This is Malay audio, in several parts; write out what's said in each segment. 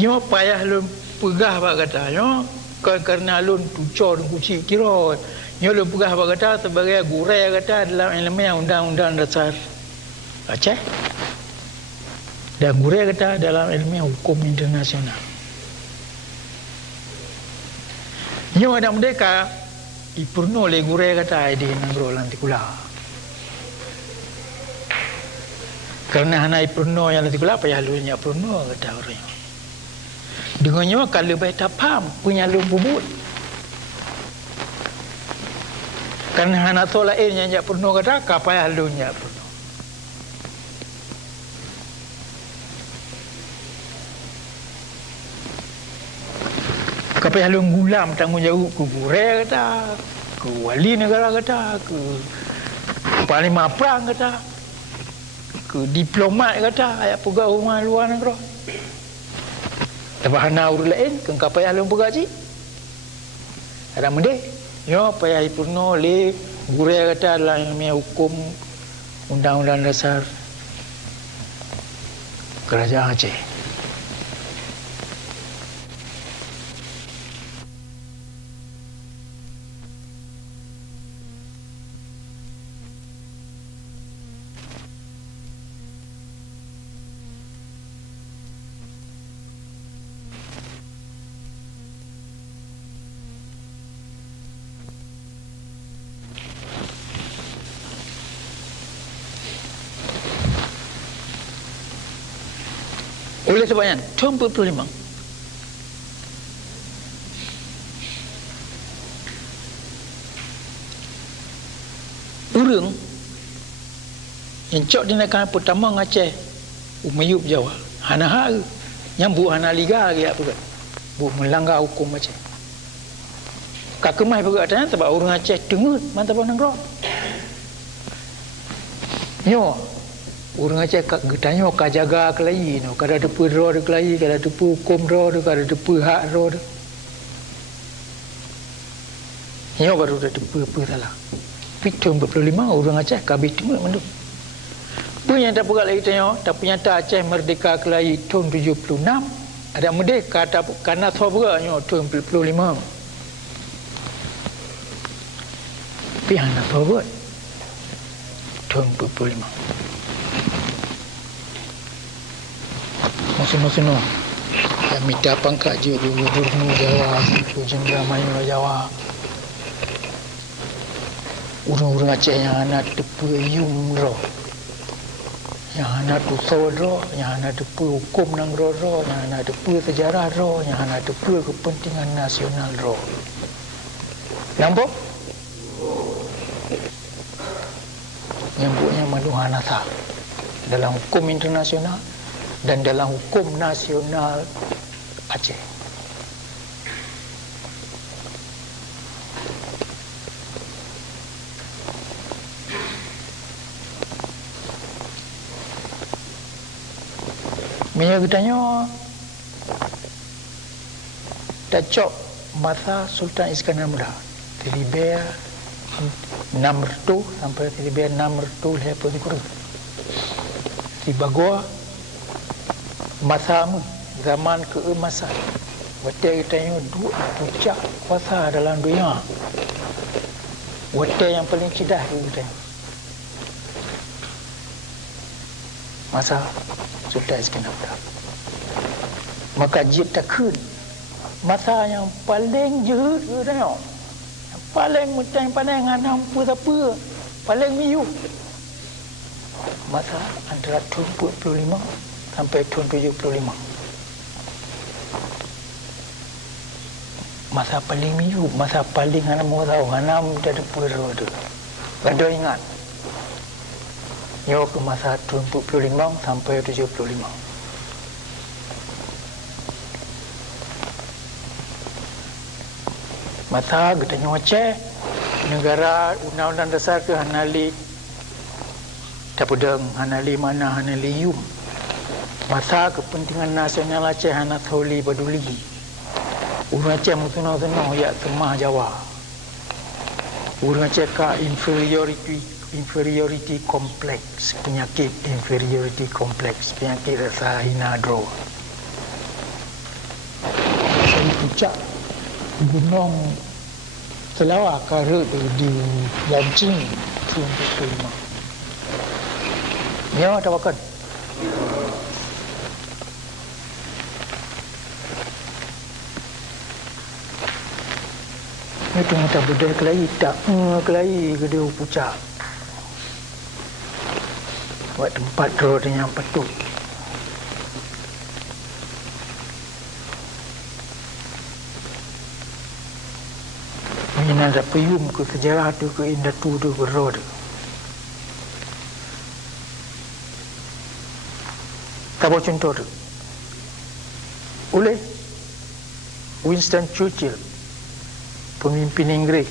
Yo payah lun pegah apa kata yo kerana lun tucor kuci kira yo lun pegah apa kata sebagai gurau kata dalam elemen undang-undang dasar Aceh dan gurau kata dalam elemen hukum internasional. Yo ada merdeka ipurno le gurau kata di negro lantikula. Karena hana ipurno yang lantikula payah lun nya purno kata orang. Dengannya kalau baik tak faham punya lumbubut. Karena hana tolak yang jak pernah kata kapai halunya pernah. Kapai halun gulam tanggungjawab ke gurau kata, ke wali negara kata, ke parlimen perang kata, ke diplomat kata, ayat pegawai rumah luar negara. Lepas hana urut lain, kan payah lu bergaji. Ada mendek. Yo payah ipurno le gurau kata dalam ilmu hukum undang-undang dasar Kerajaan Aceh. Oleh sebabnya tahun 45 urang yang cok di negara pertama Aceh Umayub Jawa hana hal yang bu hana liga lagi apa bu melanggar hukum Aceh kakemah berkatanya sebab orang Aceh dengar mantap negara nyo orang Aceh tanya kau jaga kelayi no kada depu ro de kelayi kada depu hukum ro de kada depu hak ro de nyo baru dah depu apa salah tahun 45 orang Aceh kabeh timur menduk punya tak pegat lagi tanya tak punya tak Aceh merdeka kelayi tahun 76 ada merdeka tak karena sabra nyo tahun 45 pian nak buat tahun 45 Maksud-maksudnya yang minta pangkat je Gubernur Jawa Jenderal Mayor Jawa urang-urang Aceh yang anak depu yum ro yang anak tusau ro yang anak depu hukum nang ro yang anak depu sejarah ro yang anak depu kepentingan nasional ro nampak yang buatnya manuhanasa dalam hukum internasional dan dalam hukum nasional Aceh. Mereka tanya Dacok masa Sultan Iskandar Muda Tiliber 6 sampai Tiliber 6 lepas dikurang di Bagua masa zaman keemasan waktu kita tengok dua puncak kuasa dalam dunia waktu yang paling cerdas kita masa Sultan Iskandar Muda maka jid takun masa yang paling jahat kita tengok yang paling mutang paling nganam apa paling miyu masa antara tahun 45 sampai tahun 75 masa paling miyu masa paling hanam tahu hanam dari pura tu ada ingat yo ke masa tahun 45 sampai 75 masa kita Aceh negara undang-undang dasar ke hanali tak pedang hanali mana hanali yum masa kepentingan nasional Aceh anak tholi baduli urang Aceh mutunau-tunau ya semah Jawa urang Aceh ka inferiority complex penyakit inferiority complex penyakit rasa hina dro puncak gunung Telawar Karut di launching untuk kelima. Ya, tawakan. Itu mata budaya kelai tak kelai ke dia puncak. Buat tempat road yang patut. Ada payung ke sejarah tu ke indah tu ke road. Tahu contoh tu. Oleh Winston Churchill, pemimpin Inggeris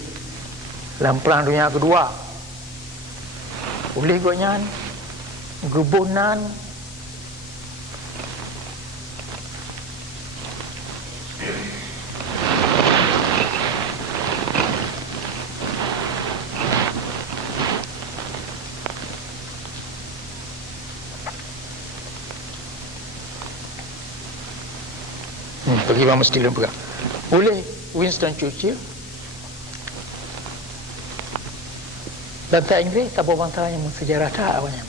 dalam Perang Dunia Kedua. Oleh gonya gebunan bagi orang mesti lembaga. Oleh Winston Churchill, bangsa Inggeris tak bangsa yang sejarah tak banyak.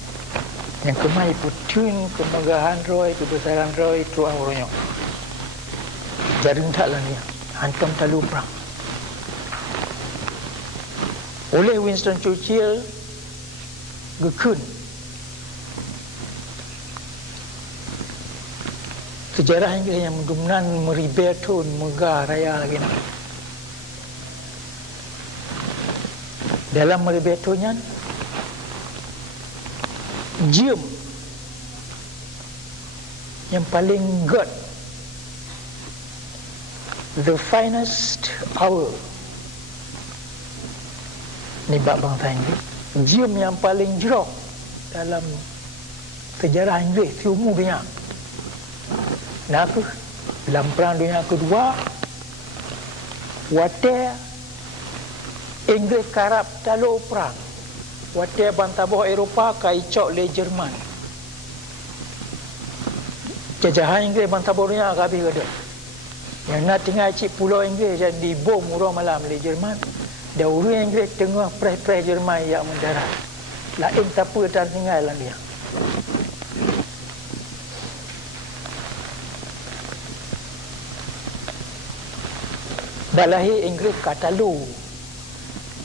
Yang kemai putun, kemegahan Roy, kebesaran Roy itu awalnya. Jaring tak lah ni, hantam talu perang. Oleh Winston Churchill, gekun sejarah Inggeris yang mendominan meribetun megah raya lagi nak. Dalam meribetunnya jam yang paling good, the finest hour ni bab bangsa Inggeris, jam yang paling jerok dalam sejarah Inggeris seumur dunia. Kenapa? Dalam Perang Dunia Kedua, water Inggeris karap taluk perang, water bantabah Eropah kaicok le Jerman. Jajahan Inggeris bantabah dunia habis ada. Yang nak tinggal cik pulau Inggeris yang dibom urang malam le Jerman. Dahulu Inggeris tengah pres-pres Jerman yang mendarat. Lain tak apa tak tinggal lah dia. Balahir Inggeris kat Talu.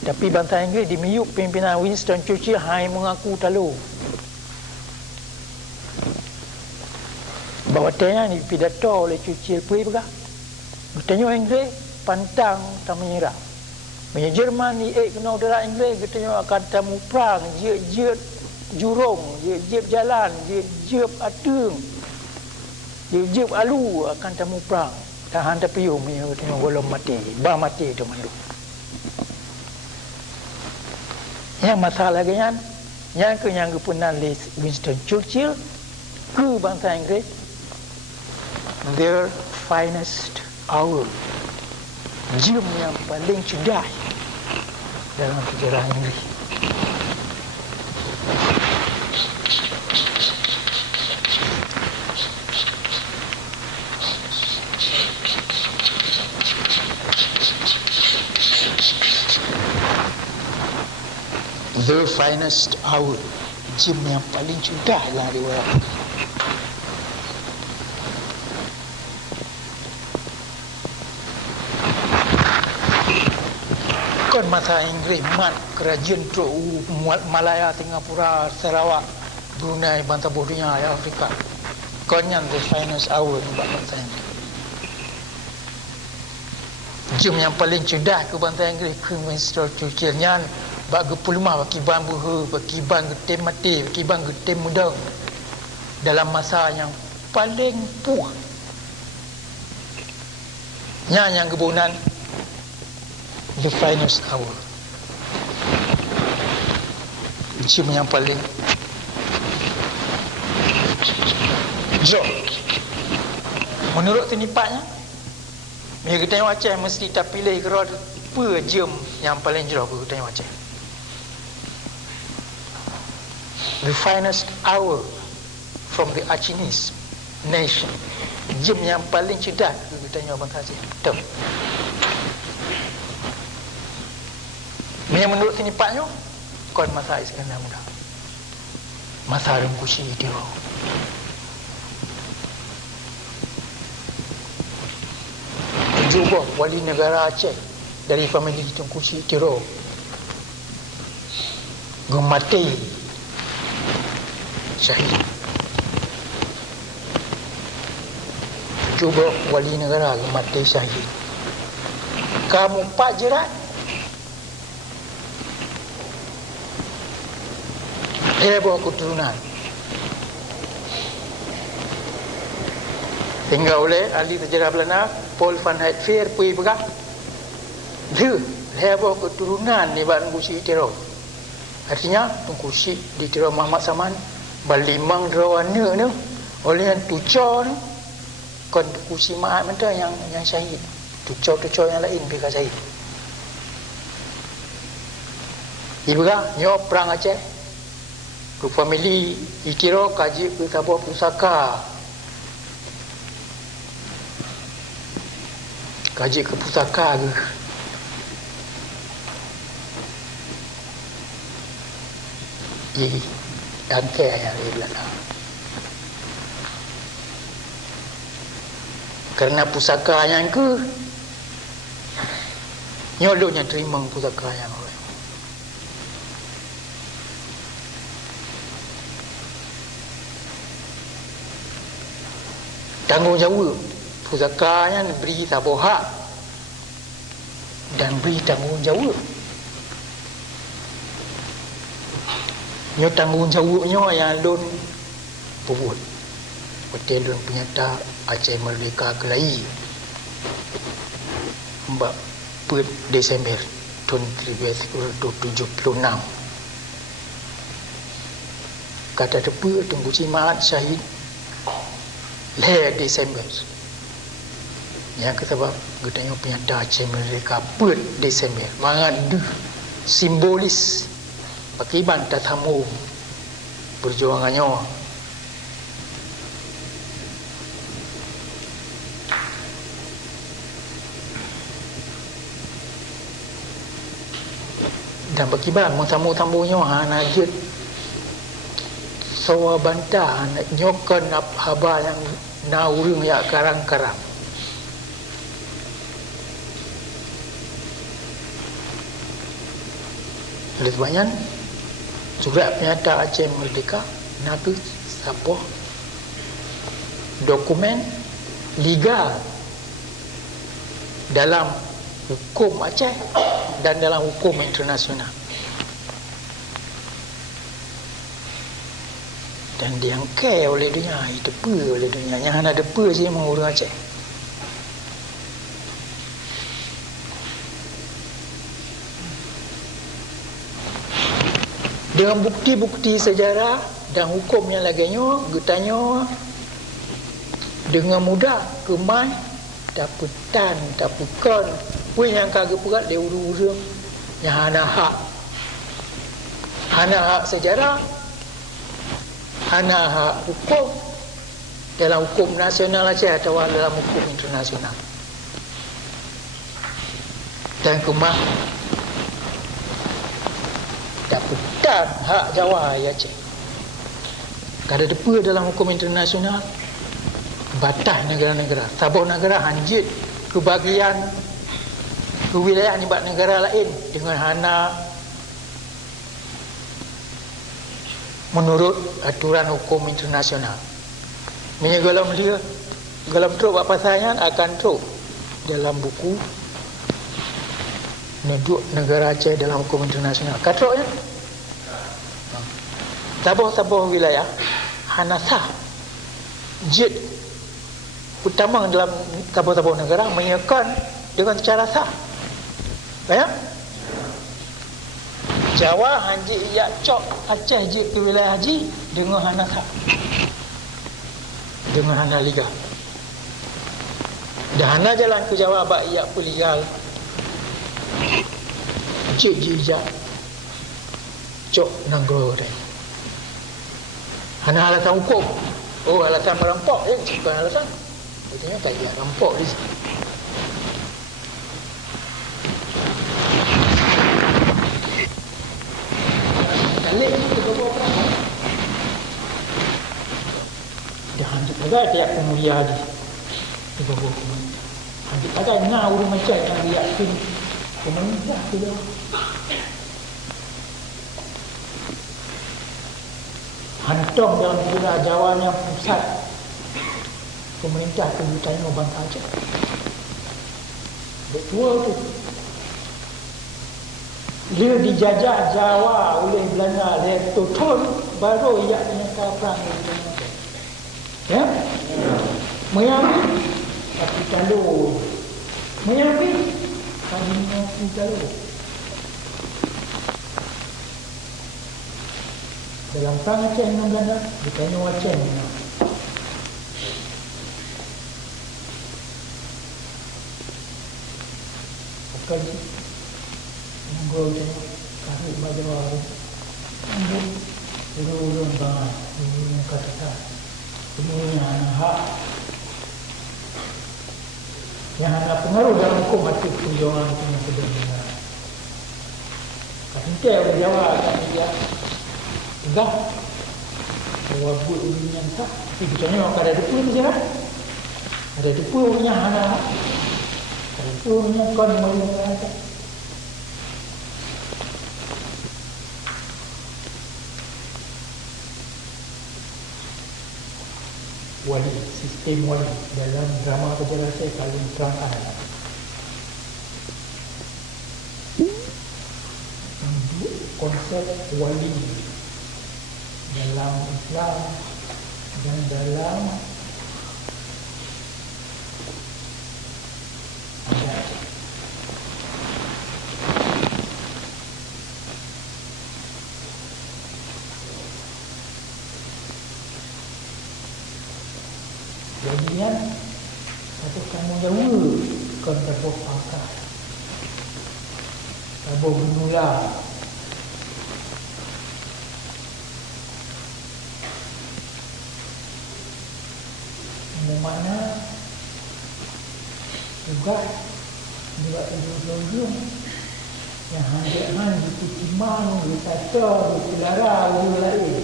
Tapi bangsa Inggeris dimiuk pimpinan Winston Churchill hai mengaku Talu. Bahawa tanya ni pidato oleh Churchill pergi berkah. Bertanya Inggeris pantang tak menyerah. Banyak Jerman ni kena udara Inggeris bertanya akan tamu perang, jep jurung, jep jalan, jep atung, jep alu akan tamu perang. Tahan tapi you punya tengok golong mati, bah mati tu mandu. Yang masalah kan, yang kepunan Winston Churchill ke bangsa Inggeris, their finest hour, jam yang paling cerdas dalam sejarah Inggeris. The finest hour, jam yang paling cerdas lah dia. Kon masa Inggeris mat kerajaan tu Malaya, Singapura, Sarawak, Brunei, Bantabuh dunia Afrika. Konyan the finest hour ni bak bangsa Inggeris. Jam yang paling cerdas ke bangsa Inggeris ke Winston Churchill nyan bak gepulmah baki ban buha, baki ban getem mati, baki ban getem mudang dalam masa yang paling puas. Yang gebunan the finest hour, jam yang paling so menurut tinipatnya bila kita tengok Aceh mesti tak pilih kerana apa jam yang paling jerah kita tengok Aceh. The finest hour from the Acehnese, nation. Jim yang paling cerdas kita tanya Abang Kazim. Betul. Yang menurut sini Paknya, kon masa Iskandar Muda. Masa Rengkusi dia. Juga wali negara Aceh dari famili Tengkusi Tiro gemati syahid. Juga wali negara gemati syahid. Kamu Pak Jerat heboh keturunan hingga oleh ahli sejarah Belanda Paul van Heitveer pui begah le heboh keturunan ni ban Tengkusi Tiro. Artinya Tengkusi di Tiro Muhammad Saman balimang rawana ni oleh yang tucor kon Tengkusi Maat mentah yang syahid. Tucor yang lain mereka syahid. Ibra nyo perang Aceh. Ke famili Itiro kaji ke sebuah pusaka. Kaji ke pusaka ke. Jadi dangke yang di belakang. Karena pusaka yang ke nyoloknya terima pusaka yang oleh. Tanggungjawab pusakanya beri sabuh hak dan beri tanggungjawab. Nyo tanggungjawabnya yang lon buat. Betul lon penyata Aceh Merdeka Kelai. Mbak per Desember tahun 1976. Kata tepi Tengkusi Maat syahid Desember. Yang sebab katanya penyata Aceh Merdeka per Desember. Mengadu simbolis pakiban tatamu perjuangannya. Dan pakiban tamu-tamunya najid sawa bantah nak nyokan haba yang naurung ya karang-karang. Oleh sebabnya surat penyata Aceh Merdeka nabi siapa dokumen legal dalam hukum Aceh dan dalam hukum internasional. Dan diangkai oleh dunia, itu apa oleh dunia. Yang ada apa sih mengurus Aceh. Dengan bukti-bukti sejarah dan hukum yang lainnya, getanya dengan mudah kemai daputan, dapukan, pun yang kagak perat dia urus yang hana hak sejarah, hana hak hukum dalam hukum nasional Aceh atau dalam hukum internasional. Dan kemah daputan hak Jawa Aceh. Kada depa dalam hukum internasional batas negara-negara. Sabah negara hanjit kebahagiaan ke wilayah nibat negara lain dengan hana menurut aturan hukum internasional. Menyegalam dia galam teruk apa sahaja akan teruk dalam buku Neduk Negara Aceh dalam hukum internasional. Katroknya tabah-tabah wilayah hana sah jid utama dalam tabah-tabah negara menyekan dengan cara sah. Bayang? Jawa hanji ia cok Aceh jid ke wilayah haji dengan hana sah. Dengan hana liga. Dan hana jalan ke Jawa bak ia pun legal. Cik jijak cok nanggro dia hana alasan hukum Oh, alasan merampok ya, bukan alasan. Katanya tak payah rampok di sini. Kali ni kita bawa perang. Dah hantuk agak tiap pemulia di. Kita bawa perang. Hantuk agak ngau macam yang dia yakin. Pemerintah tu dah. Hantung dalam Pulau Jawa yang pusat. Pemerintah perlu tanya bangsa Aceh. Betul tu. Dia dijajah Jawa oleh Belanda, dia total baru ia menyatakan perang. Ya? Mengambil tapi kalau mengambil kami kalau dalam perang Aceh dengan Belanda, ditanya Aceh mana? Bukan Menggol tengok Kahit Bajawa Menggol Ulun-ulun banget Ulun kata Semuanya anak hak yang anak pengaruh dalam hukum mati perjuangan itu yang sudah benar. Kasih orang Jawa kata dia enggak bawa buat ulinya entah tapi bicaranya ada dupul ni kan ada dupulnya anak ada dupulnya kon melihat wali, sistem wali dalam drama sejarah saya paling terangkan. Konsep wali dalam Islam dan dalam adat. Walian satu kamu Jawa kan tabuh pangkat tabuh benula mana juga tujuh-tujuh yang handikan di Kutimang, di Sata, di Pulara, di lain.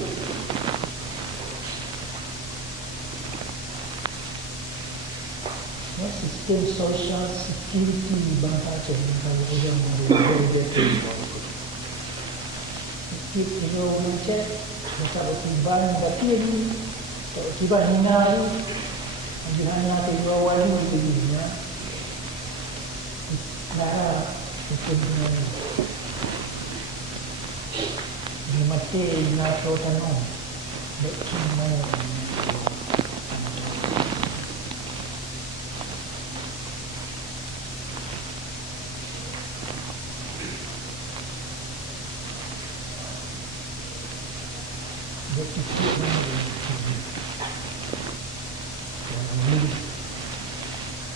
Sistem social security bangsa Aceh kalau orang ada sistem itu macam tak bertiban tapi ini tak bertiban hinai hanya ada wali begini nah sistem ini dia mati nak tanam bercuma berfikir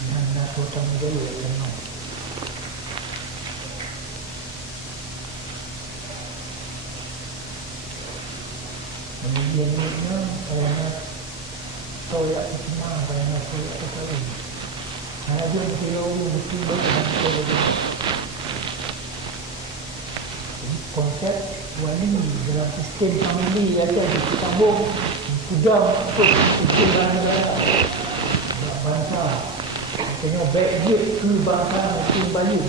dan nak potong dulu tenang. Kemudian ini kalau nak tolak tenang, kalau nak tolak sekali. Ada beliau mesti berjaya. Konsep wali dalam sistem famili ada di Sambung sudah untuk sistem negara bangsa tengok background ke bangsa muslim Bayu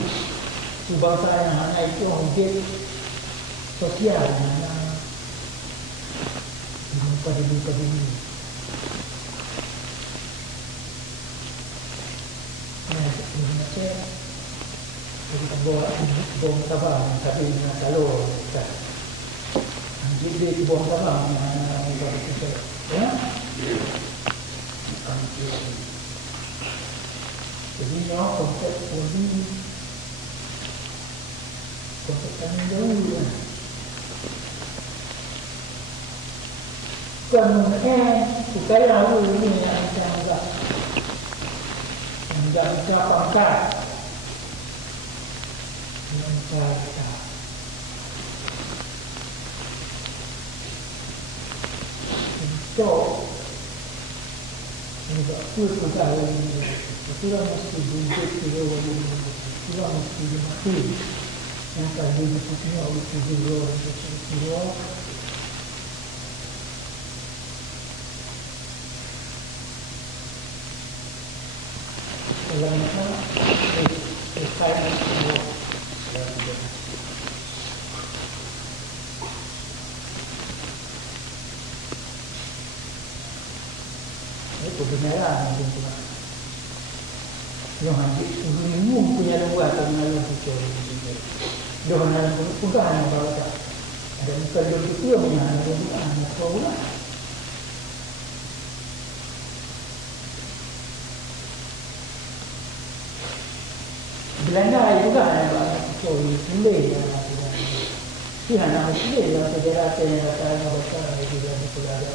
ke bangsa yang hanya itu objek sosial hanya pada ini macam jadi kita bawa tabang tapi dengan salur jadi dia bawa tabang ya jadi no konsep poli konsep kami jauh ya kemudian supaya lalu ini yang enggak bisa pangkat mencari untuk juga pun tahu ini. Kita mesti bunjuk juga walaupun kita mesti mati. Yang tadi disebutnya oleh Tujuh Tujuh. Dalam mana saya semua itu kebenaran itu. Yang hadis umum punya luar dengan fikir. Doa pun kan bawa tak. Ada bukan itu yang punya anak tahu lah. Belanda itu kan anak boleh ya. Dia anak boleh ya sejarah yang datang besar itu yang berada.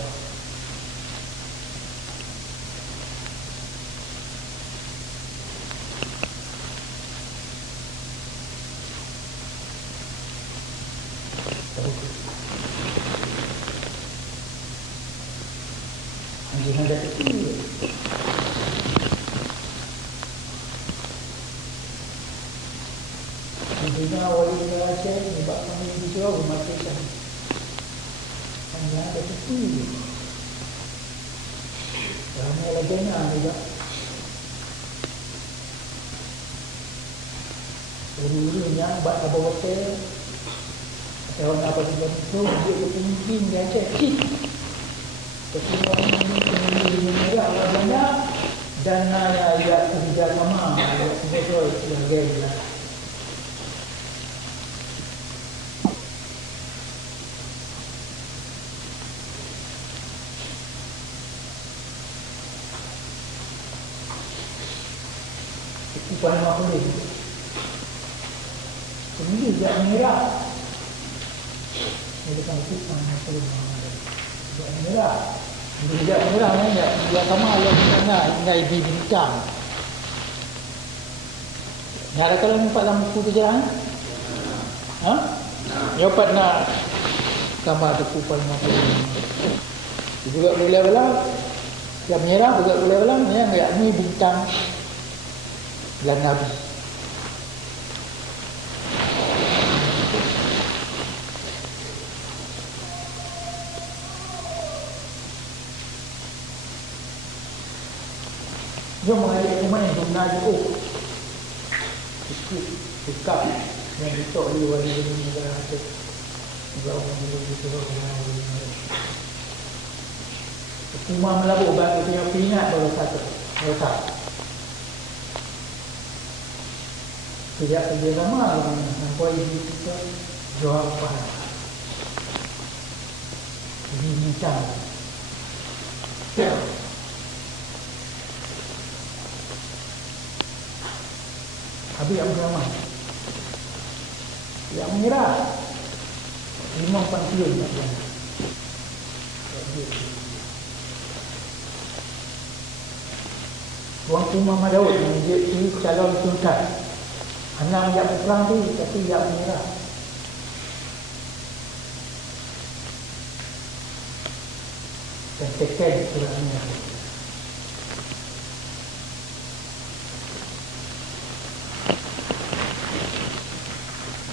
Jangan ada kecil. Jika awal dia cek, sebab kami juga mematikan. Hanya ada kecil. Ramai lagi nak juga. Dulu-dulunya buat apa hotel. Kalau nak apa sebab itu, dia pemimpin dia cek. Tapi orang ini mereka banyak dan ayat kerja sama betul sebagainya. Itu paling apa ni? Ini dia merah. Ini kan itu paling apa ni? Dia merah. Dia merah ni dia sama yang mana ngai di bintang. Nyara kalau nampak dalam buku kerjaan? Ha? Ya pernah gambar buku paling apa ni? Juga boleh belah. Yang merah juga boleh belah. Yang ni bintang dan Nabi. Dia mengajar pemain guna juga. Sikap yang ditok di wali negara itu. Juga orang itu Umar melabur bagi punya pingat baru satu. Sejak kerja lama sampai kita jual apa? Ini bincang. Habis yang berapa? Yang merah 5.40 tak boleh. Tuan Muhammad Daud menjadi calon sultan. Anak yang perang tu tapi yang merah. Dan second surat merah.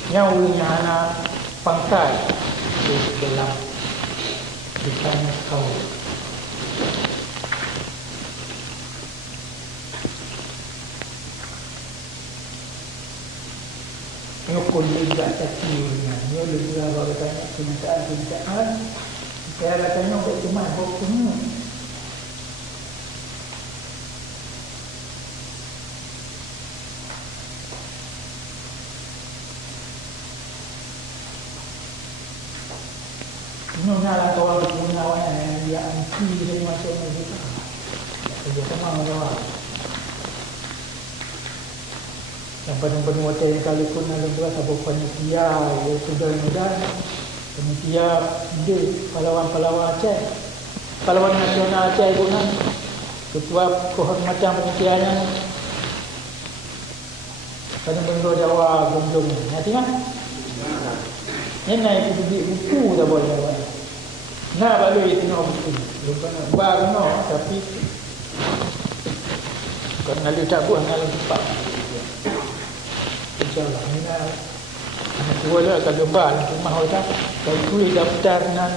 Yang punya anak pangkat di dalam di sana kau. Nyokol juga takinya, nyokol juga bawa tanya kenyataan. Saya katanya buat cuma hukum. Nona orang pengawan yang anti dari macam itu. Kerja sama orang. Yang penuh-penuh hotel yang kali pun ada buat apa panitia, ya sudah mudah. Panitia dia pahlawan-pahlawan Aceh, pahlawan nasional Aceh pun kan. Ketua kehormatan panitianya. Penuh-penuh Jawa gomblong. Nanti kan? Ini naik buku tak boleh jawab. Nak balik itu nak buku. Lupa nak bar no, tapi Kalau ngalir tak buat ngalir cepat. InsyaAllah ni nak dua lah kalau gambar rumah orang kalau tulis daftar dengan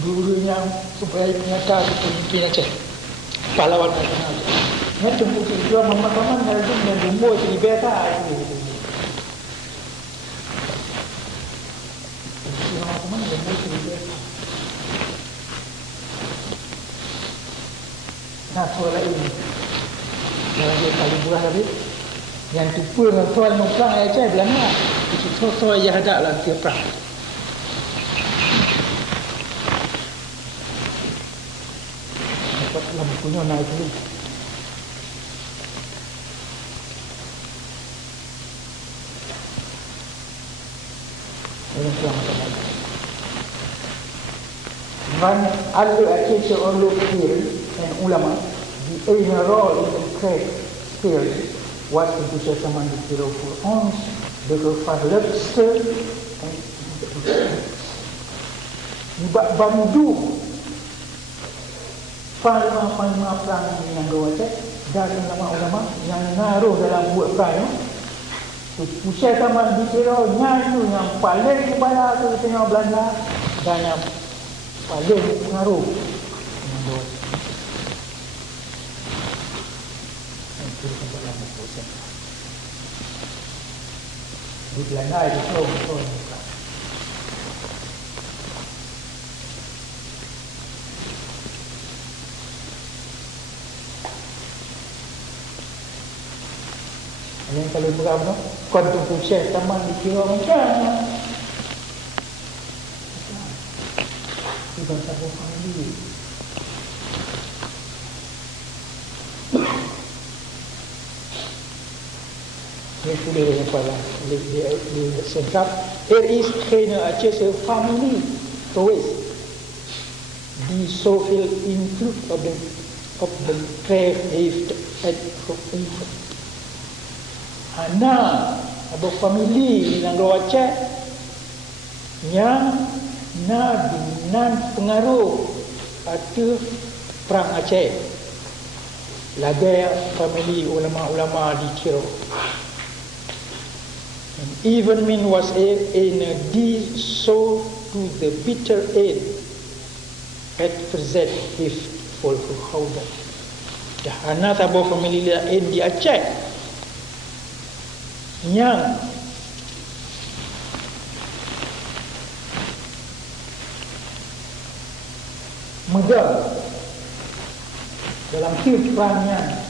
guru-guru yang supaya nyata pemimpin Aceh pahlawan nasional. Ini tunggu kita memakamkan kalau tu dengan umur jadi beta itu. Memakamkan umur jadi beta. Nah soalan ini, yang dia kali buah tadi, yang tipu dengan tuan perang Aceh Belanda, itu soal yang ada lah dia perang. Dapat dalam bukunya naik dulu. Dalam perang sama. When other Aceh or local and ulama, the inner role in the trade field was to do settlement of the for ons, the verluster, and bandu Palma perang yang dua Aceh dan ulama-ulama yang ngaruh dalam buat perang pusat taman dikira nyanyi yang paling kepala tu tengah Belanda dan yang paling pengaruh yang dua di Belanda itu betul. Yang kalau berapa kontribusi taman dikira macam di bangsa family. Dia tulis yang pada di singkat. Here is China Aceh family always the social influence of the craft at anak atau family yang dua Aceh yang dengan pengaruh ada perang Aceh lagai family ulama-ulama di Kiro. And even Min was in a D so to the bitter end at present if for how that dah anak atau family lain di Aceh yang megang dalam kehidupannya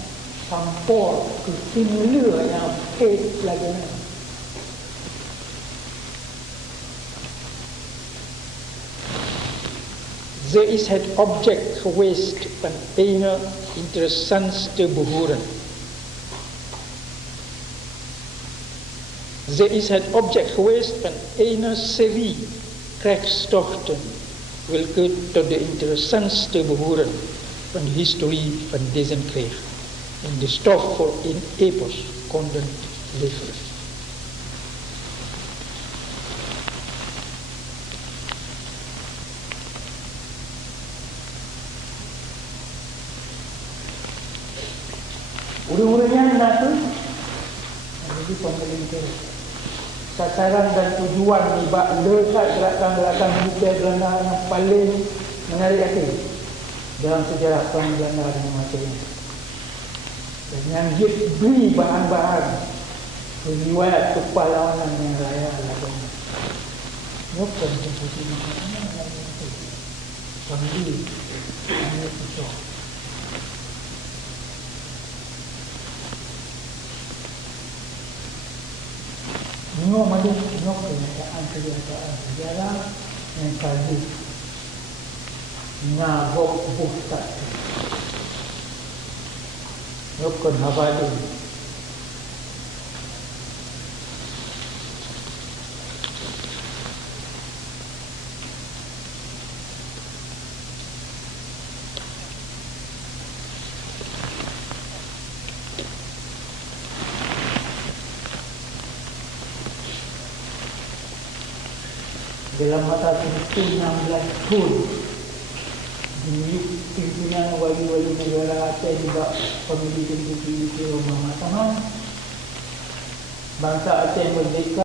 sampai ke timur yang lagi ni. There is had object waste and inner interessants te behoren. There is het object geweest van ene serie krijgstochten, welke tot de interessantste behoren van de historie van deze krijg en de stof voor een epos konden leveren. Uri-urinya nanti jadi pemerintah sasaran dan tujuan lekat gerakan-gerakan militer Belanda yang paling menarik hati dalam sejarah perang Belanda di masa ini. Dan yang diberi bahan-bahan riwayat kepahlawanan yang raya lakukan. Bukan seperti mana famili ini itu. Nyo madu nyo kenyataan sejarah yang tadi ngabok buhtat nyo kon habadi dalam masa 16 tahun di menunjuk pimpinan wali-wali negara Aceh juga pemilih tentu ke rumah matang. Bangsa Aceh merdeka